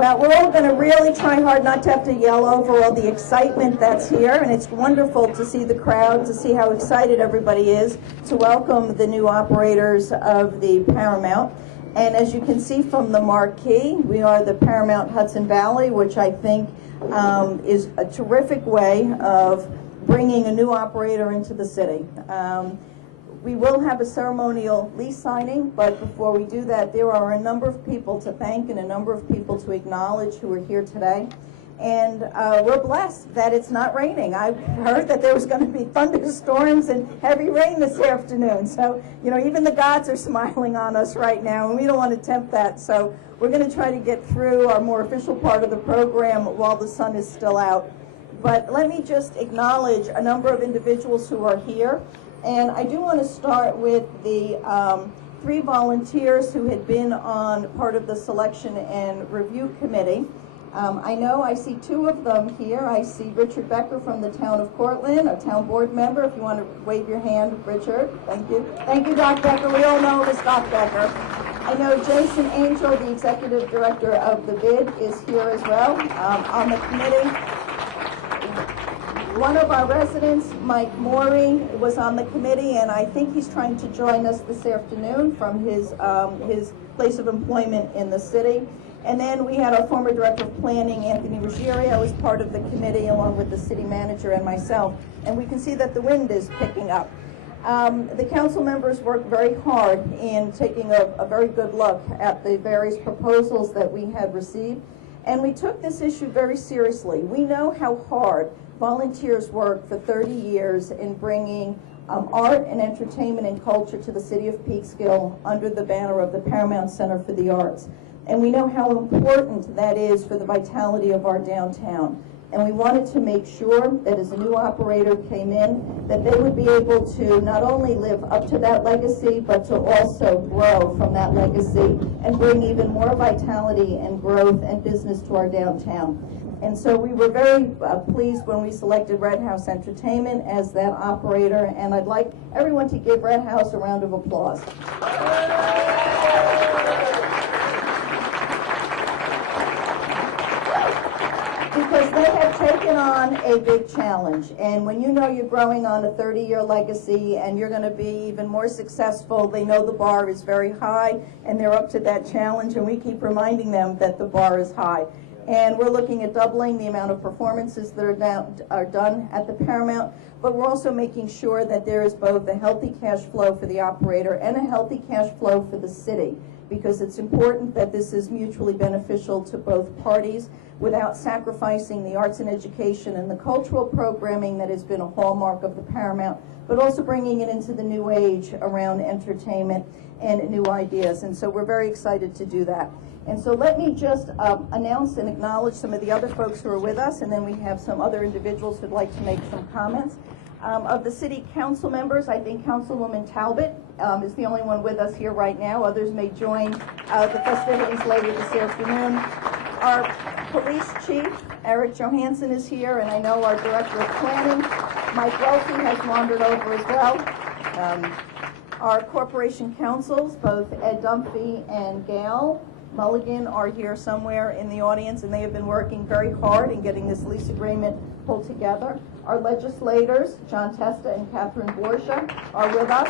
Well, we're all going to really try hard not to have to yell over all the excitement that's here, and it's wonderful to see the crowd, to see how excited everybody is to welcome the new operators of the Paramount. And as you can see from the marquee, we are the Paramount Hudson Valley, which I think is a terrific way of bringing a new operator into the city. We will have a ceremonial lease signing, but before we do that, there are a number of people to thank and a number of people to acknowledge who are here today. And we're blessed that it's not raining. I heard that there was going to be thunderstorms and heavy rain this afternoon. So, you know, even the gods are smiling on us right now, and we don't want to tempt that. So we're going to try to get through our more official part of the program while the sun is still out. But let me just acknowledge a number of individuals who are here. And I do want to start with the 3 volunteers who had been on part of the selection and review committee. I see 2 of them here. I see Richard Becker from the town of Cortland, a town board member. If you want to wave your hand, Richard. Thank you. Thank you, Doc Becker. We all know him as Doc Becker. I know Jason Angel, the executive director of the BID, is here as well on the committee. One of our residents, Mike Morey, was on the committee, and I think he's trying to join us this afternoon from his place of employment in the city. And then we had our former director of planning, Anthony Ruggiero, as part of the committee, along with the city manager and myself. And we can see that the wind is picking up. The council members worked very hard in taking a very good look at the various proposals that we had received. And we took this issue very seriously. We know how hard volunteers work for 30 years in bringing art and entertainment and culture to the city of Peekskill under the banner of the Paramount Center for the Arts. And we know how important that is for the vitality of our downtown. And we wanted to make sure that as a new operator came in, that they would be able to not only live up to that legacy, but to also grow from that legacy and bring even more vitality and growth and business to our downtown. And so we were very pleased when we selected Red House Entertainment as that operator, and I'd like everyone to give Red House a round of applause. Because they have taken on a big challenge, and when you know you're growing on a 30-year legacy and you're going to be even more successful, they know the bar is very high, and they're up to that challenge, and we keep reminding them that the bar is high. And we're looking at doubling the amount of performances that are done at the Paramount, but we're also making sure that there is both a healthy cash flow for the operator and a healthy cash flow for the city, because it's important that this is mutually beneficial to both parties without sacrificing the arts and education and the cultural programming that has been a hallmark of the Paramount, but also bringing it into the new age around entertainment and new ideas. And so we're very excited to do that. And so let me just announce and acknowledge some of the other folks who are with us, and then we have some other individuals who'd like to make some comments. Of the city council members, I think Councilwoman Talbot is the only one with us here right now. Others may join the festivities later this afternoon. Our police chief, Eric Johansson, is here, and I know our director of planning, Mike Welty, has wandered over as well. Our corporation councils, both Ed Dunphy and Gail Mulligan, are here somewhere in the audience, and they have been working very hard in getting this lease agreement pulled together. Our legislators, John Testa and Catherine Borgia, are with us.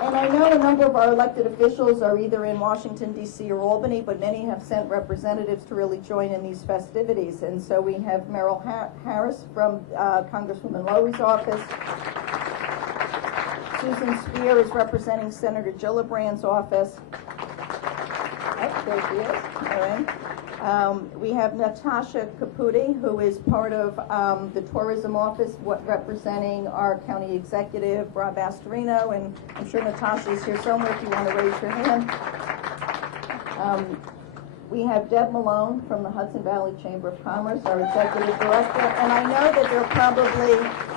And I know a number of our elected officials are either in Washington, D.C. or Albany, but many have sent representatives to really join in these festivities. And so we have Merrill Harris from Congresswoman Lowy's office. Susan Spear is representing Senator Gillibrand's office. Oh, there she is. All right. We have Natasha Caputi, who is part of the tourism office, representing our county executive, Rob Astorino, and I'm sure Natasha is here somewhere if you want to raise your hand. We have Deb Malone from the Hudson Valley Chamber of Commerce, our executive director, and I know that there are probably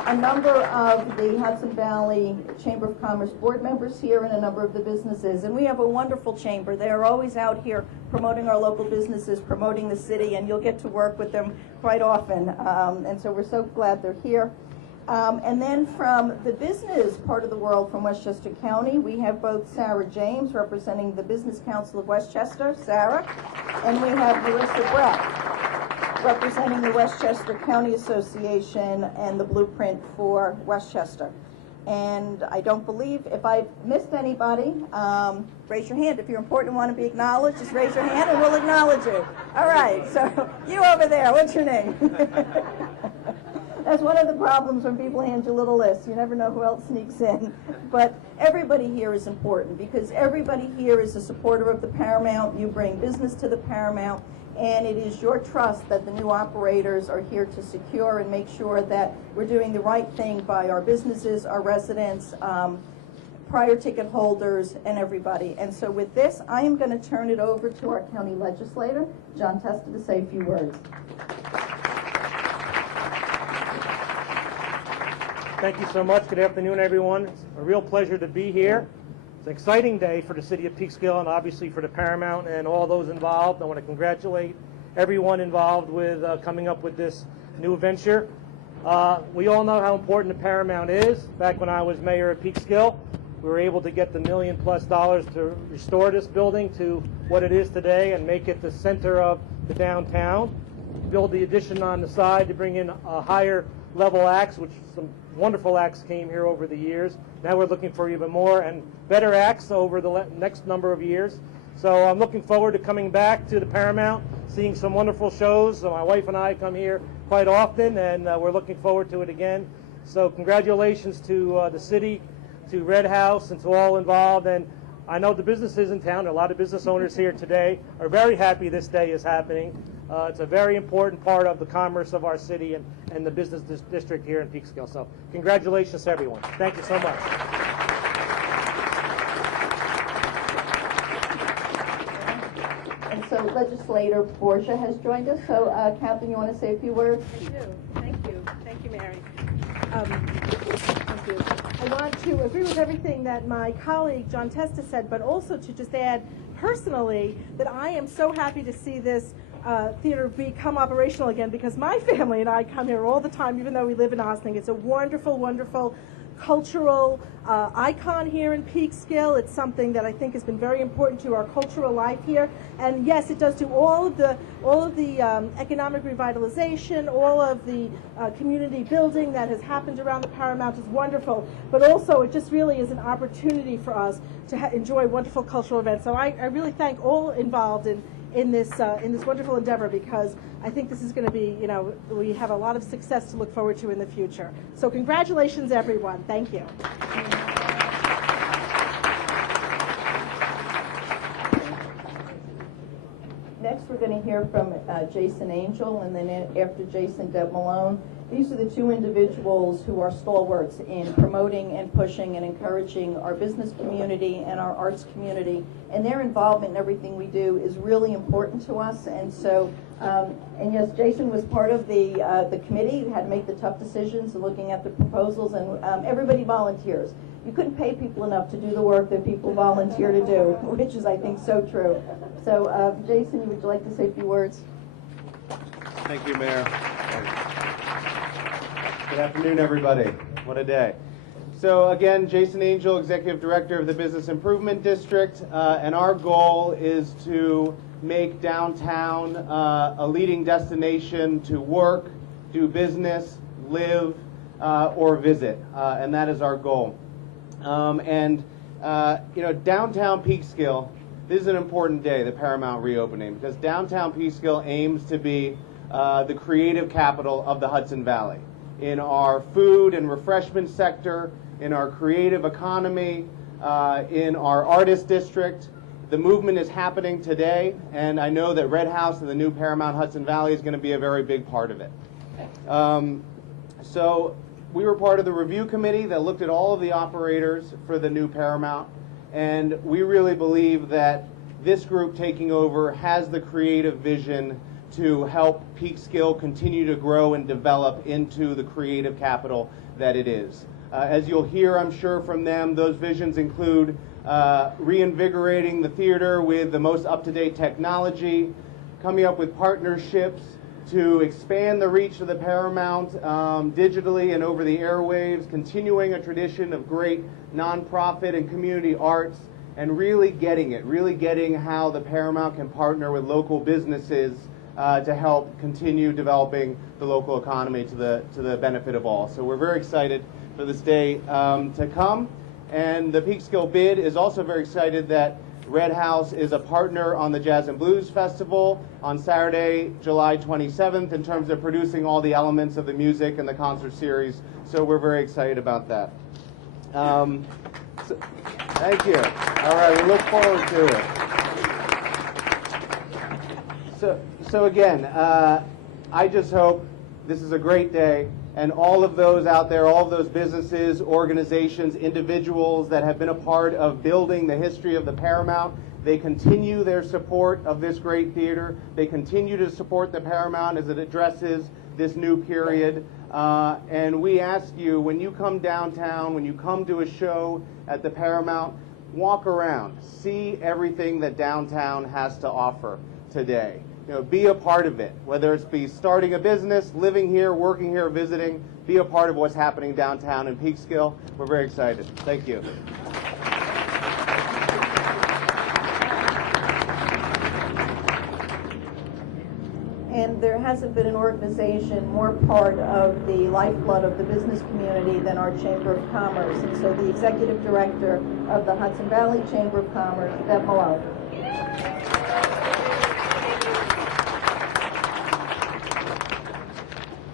a number of the Hudson Valley Chamber of Commerce board members here and a number of the businesses, and we have a wonderful chamber. They are always out here promoting our local businesses, promoting the city, and you'll get to work with them quite often, and so we're so glad they're here. And then from the business part of the world from Westchester County, we have both Sarah James representing the Business Council of Westchester, Sarah, and we have Melissa Brett representing the Westchester County Association and the Blueprint for Westchester. And I don't believe, if I've missed anybody, raise your hand. If you're important and want to be acknowledged, just raise your hand and we'll acknowledge you. All right, so you over there, what's your name? That's one of the problems when people hand you little lists. You never know who else sneaks in. But everybody here is important because everybody here is a supporter of the Paramount. You bring business to the Paramount, and it is your trust that the new operators are here to secure and make sure that we're doing the right thing by our businesses, our residents, prior ticket holders, and everybody. And so with this, I am going to turn it over to our county legislator, John Testa, to say a few words. Thank you so much. Good afternoon, everyone. It's a real pleasure to be here. It's an exciting day for the city of Peekskill and obviously for the Paramount and all those involved. I want to congratulate everyone involved with coming up with this new venture. We all know how important the Paramount is. Back when I was mayor of Peekskill, we were able to get the $1 million+ to restore this building to what it is today and make it the center of the downtown. Build the addition on the side to bring in a higher level acts, which some wonderful acts came here over the years. Now we're looking for even more and better acts over the next number of years. So I'm looking forward to coming back to the Paramount, seeing some wonderful shows. So my wife and I come here quite often, and we're looking forward to it again. So congratulations to the city, to Red House, and to all involved. And I know the businesses in town, a lot of business owners here today, are very happy this day is happening. It's a very important part of the commerce of our city and the business district here in Peekskill. So congratulations to everyone. Thank you so much. And so Legislator Borgia has joined us. So Captain, you want to say a few words? I do. Thank you. Thank you, Mary. Thank you. I want to agree with everything that my colleague John Testa said, but also to just add personally that I am so happy to see this theater become operational again, because my family and I come here all the time, even though we live in Ossining. It's a wonderful, wonderful cultural icon here in Peekskill. It's something that I think has been very important to our cultural life here. And yes, it does do all of the economic revitalization, all of the community building that has happened around the Paramount is wonderful. But also, it just really is an opportunity for us to enjoy wonderful cultural events. So I really thank all involved in this wonderful endeavor, because I think this is going to be, we have a lot of success to look forward to in the future. So congratulations, everyone. Thank you. Next, we're going to hear from Jason Angel, and then after Jason, Deb Malone. These are the two individuals who are stalwarts in promoting and pushing and encouraging our business community and our arts community, and their involvement in everything we do is really important to us. And so, and yes, Jason was part of the committee who had to make the tough decisions and looking at the proposals, and everybody volunteers. You couldn't pay people enough to do the work that people volunteer to do, which is, I think, so true. So, Jason, would you like to say a few words? Thank you, Mayor. Good afternoon, everybody. What a day. So again, Jason Angel, Executive Director of the Business Improvement District, and our goal is to make downtown a leading destination to work, do business, live, or visit, and that is our goal. Downtown Peekskill, this is an important day, the Paramount reopening, because downtown Peekskill aims to be the creative capital of the Hudson Valley. In our food and refreshment sector, in our creative economy, in our artist district. The movement is happening today, and I know that Red House and the new Paramount Hudson Valley is going to be a very big part of it. So we were part of the review committee that looked at all of the operators for the new Paramount, and we really believe that this group taking over has the creative vision to help Peekskill continue to grow and develop into the creative capital that it is. As you'll hear, I'm sure, from them, those visions include reinvigorating the theater with the most up-to-date technology, coming up with partnerships to expand the reach of the Paramount digitally and over the airwaves, continuing a tradition of great nonprofit and community arts, and really getting how the Paramount can partner with local businesses to help continue developing the local economy to the benefit of all. So we're very excited for this day to come. And the Peekskill bid is also very excited that Red House is a partner on the Jazz and Blues Festival on Saturday, July 27th, in terms of producing all the elements of the music and the concert series. So we're very excited about that. Thank you. All right, we look forward to it. So again, I just hope this is a great day, and all of those out there, all of those businesses, organizations, individuals that have been a part of building the history of the Paramount, they continue their support of this great theater. They continue to support the Paramount as it addresses this new period. And we ask you, when you come downtown, when you come to a show at the Paramount, walk around, see everything that downtown has to offer today. You know, be a part of it, whether it's be starting a business, living here, working here, visiting, be a part of what's happening downtown in Peekskill. We're very excited. Thank you. And there hasn't been an organization more part of the lifeblood of the business community than our Chamber of Commerce. And so the Executive Director of the Hudson Valley Chamber of Commerce, Bev Malone.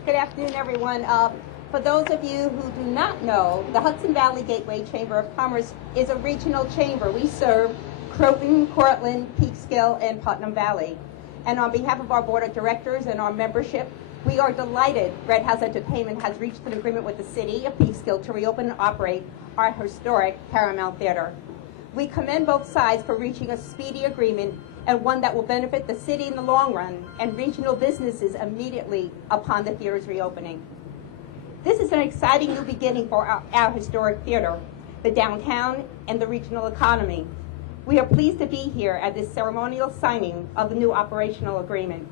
Good afternoon, everyone. For those of you who do not know, the Hudson Valley Gateway Chamber of Commerce is a regional chamber. We serve Croton, Cortland, Peekskill, and Putnam Valley. And on behalf of our board of directors and our membership, we are delighted Red House Entertainment has reached an agreement with the city of Peekskill to reopen and operate our historic Paramount Theater. We commend both sides for reaching a speedy agreement, and one that will benefit the city in the long run and regional businesses immediately upon the theater's reopening. This is an exciting new beginning for our historic theater, the downtown, and the regional economy. We are pleased to be here at this ceremonial signing of the new operational agreement.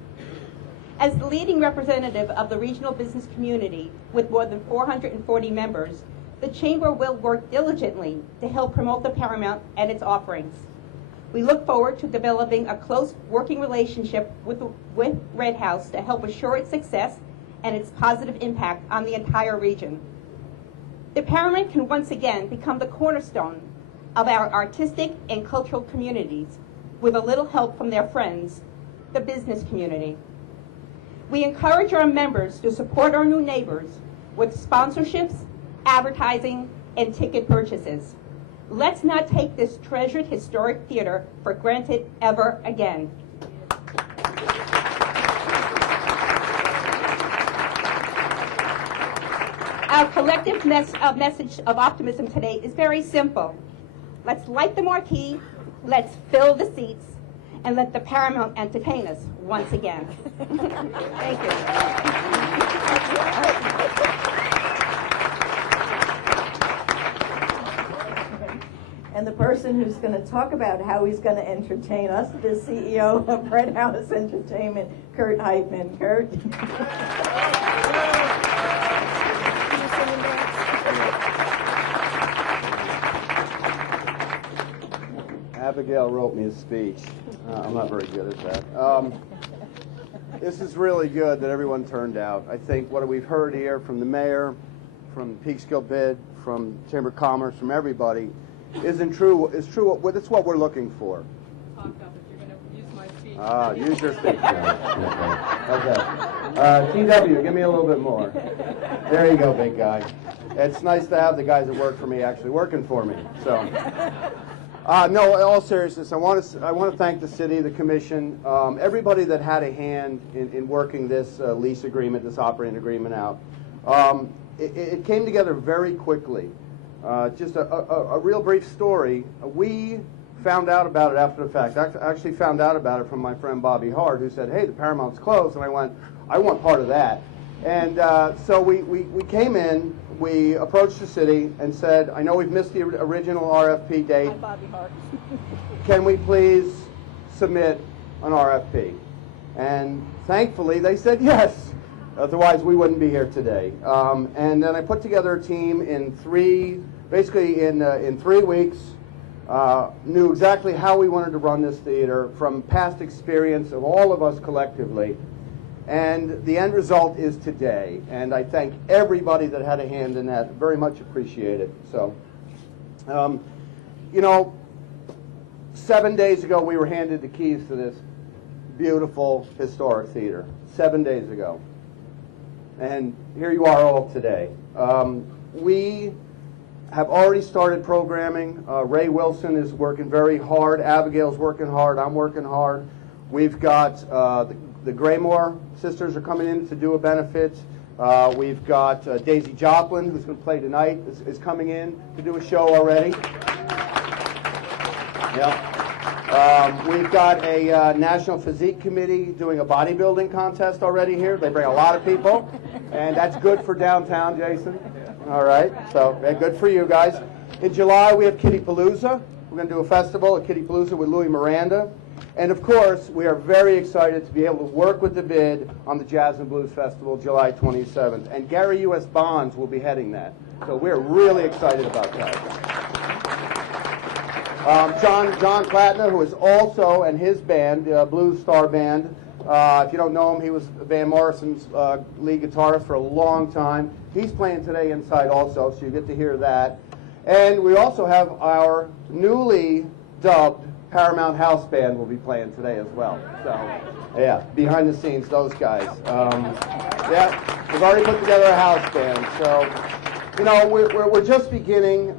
As the leading representative of the regional business community with more than 440 members, the Chamber will work diligently to help promote the Paramount and its offerings. We look forward to developing a close working relationship with Red House to help assure its success and its positive impact on the entire region. The Paramount can once again become the cornerstone of our artistic and cultural communities with a little help from their friends, the business community. We encourage our members to support our new neighbors with sponsorships, advertising, and ticket purchases. Let's not take this treasured historic theater for granted ever again. Our collective message of optimism today is very simple. Let's light the marquee, let's fill the seats, and let the Paramount entertain us once again. Thank you. And the person who's going to talk about how he's going to entertain us, the CEO of Red House Entertainment, Kurt Heitman. Kurt. Abigail wrote me a speech. I'm not very good at that. This is really good that everyone turned out. I think what we've heard here from the mayor, from Peekskill bid, from Chamber of Commerce, from everybody, is true. That's what we're looking for. Talk up if you're going to use my speech. Use your speech. Okay. TW, give me a little bit more. There you go, big guy. It's nice to have the guys that work for me actually working for me. So. No, in all seriousness, I want to thank the city, the commission, everybody that had a hand in working this lease agreement, this operating agreement out. It came together very quickly. Just a real brief story. We found out about it after the fact. I actually found out about it from my friend Bobby Hart, who said, "Hey, the Paramount's closed," and I went, "I want part of that." And so we came in. We approached the city and said, "I know we've missed the original RFP date. I'm Bobby Hart. Can we please submit an RFP?" And thankfully, they said yes. Otherwise, we wouldn't be here today. And then I put together a team in basically in 3 weeks, knew exactly how we wanted to run this theater from past experience of all of us collectively. And the end result is today. And I thank everybody that had a hand in that. Very much appreciate it. So, you know, 7 days ago, we were handed the keys to this beautiful historic theater. 7 days ago. And here you are all today. We have already started programming. Ray Wilson is working very hard. Abigail's working hard. I'm working hard. We've got the Graymore sisters are coming in to do a benefit. We've got Daisy Joplin, who's going to play tonight, is coming in to do a show already. Yeah. We've got a National Physique Committee doing a bodybuilding contest already here. They bring a lot of people, and that's good for downtown, Jason. All right, so good for you guys. In July, we have Kitty Palooza. We're going to do a festival at Kitty Palooza with Louis Miranda. And of course, we are very excited to be able to work with the BID on the Jazz and Blues Festival, July 27th. And Gary U.S. Bonds will be heading that. So we're really excited about that. John Platner, who is also, and his band, Blues Star Band. If you don't know him, he was Van Morrison's lead guitarist for a long time. He's playing today inside also, so you get to hear that. And we also have our newly dubbed Paramount House Band will be playing today as well. So, yeah, behind the scenes, those guys. Yeah, we've already put together a house band. So, you know, we're just beginning.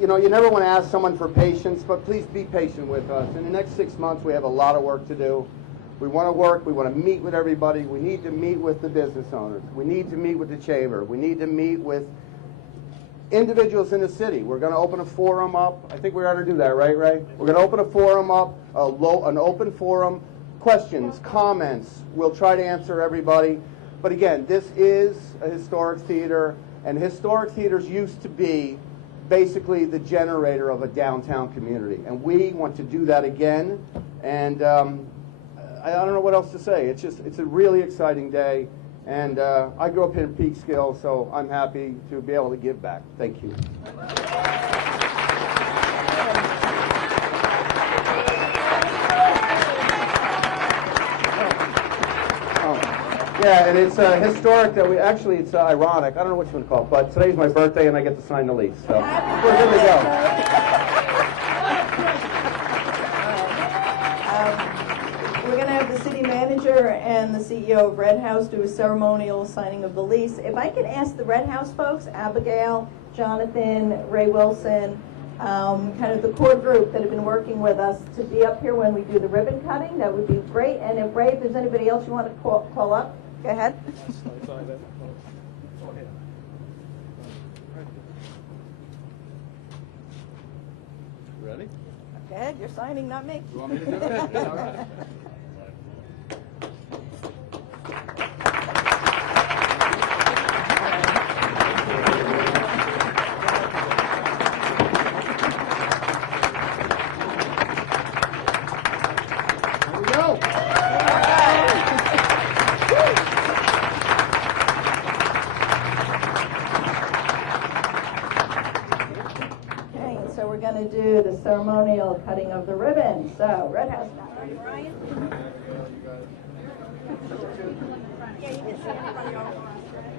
You know, you never want to ask someone for patience, but please be patient with us. In the next 6 months, we have a lot of work to do. We want to work. We want to meet with everybody. We need to meet with the business owners. We need to meet with the chamber. We need to meet with individuals in the city. We're going to open a forum up. I think we're going to do that, right, Ray? We're going to open a forum up, an open forum, questions, comments. We'll try to answer everybody. But again, this is a historic theater, and historic theaters used to be basically the generator of a downtown community. And we want to do that again. And I don't know what else to say. It's a really exciting day. And I grew up in Peekskill, so I'm happy to be able to give back. Thank you. Yeah, and it's historic that it's ironic. I don't know what you want to call it, but today's my birthday and I get to sign the lease. So we're good to go. We're going to have the city manager and the CEO of Red House do a ceremonial signing of the lease. If I could ask the Red House folks, Abigail, Jonathan, Ray Wilson, kind of the core group that have been working with us to be up here when we do the ribbon cutting, that would be great. And if Ray, if there's anybody else you want to call up, go ahead. Ready? Go ahead, you're signing, not me. You want me to do it? All right. To do the ceremonial cutting of the ribbon. So, Red House now. Ready, Brian? Yeah, you can see everybody all across, right?